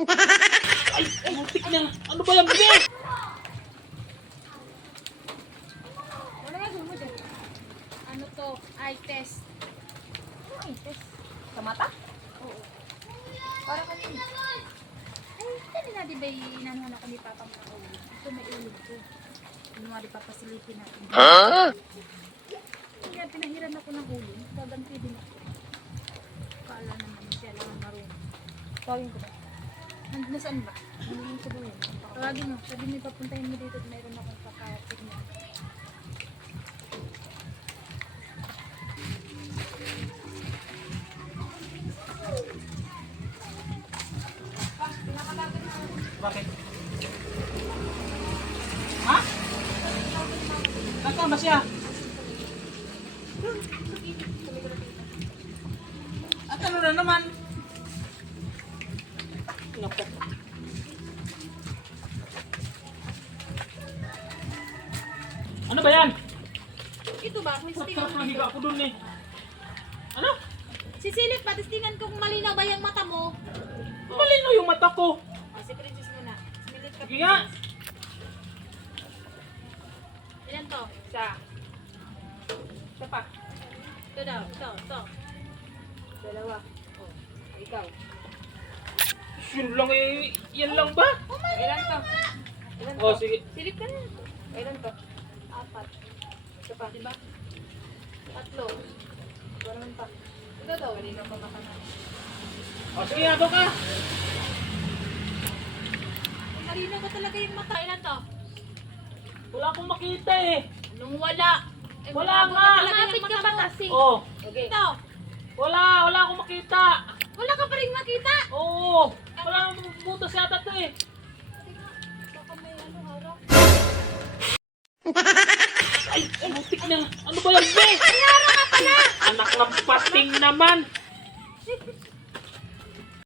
Ay, muntik na. Ano ba yan, bebe? Wala nga mo dyan. Ano to? Eye test. Ano eye test? Sa mata? Oo. Para kanina. Ay, kanina di ba inanuhan ako ni Papa mo ng ulo? Ito may ulo ko. Ano nga di papasilipin natin. Kaya pinahiran ako ng ulo. Gaganti din ako. Kaala naman siya lang ang marunong. Tawagin ko ba? Nasaan ba? Ano yung sabihin? Tawagin mo. Sabi mo papuntahin mo dito at mayroon akong kakayatin niya. Bakit? Ha? Nasaan ba siya? At ano na naman? Naku. Ano ba yan? Ito ba? May Sarap stingan na higa dito. ako dun eh. Ano? Sisilip pa, testingan kung malinaw ba yung mata mo. Malinaw yung mata ko. Oh, si Princess muna. Smilit ka. Sige nga. Ilan to? Isa. Isa pa. Ito daw. Ito. Dalawa. Oh, ikaw. Yun lang eh. Yan lang ba? Ilan to? Ilan to? Oh, sige. Silip ka na. Ilan to? 4. Isa pa. Diba? 3. Ito naman pa. Ito daw. Kanina pa mata na. Oh, sige nga, doon ka. Malinaw ba talaga yung mata? Ilan to? Wala akong makita eh. Nung wala. Eh, Wala malabo nga. na talaga yung mata mo. kasi. Oh, Okay. Ito. wala akong makita. Wala ka pa rin makita. Oo, wala akong butas yata to eh. Baka may ano harap. Ay, muntik na. Ano ba yan, be? Anak ng pating naman.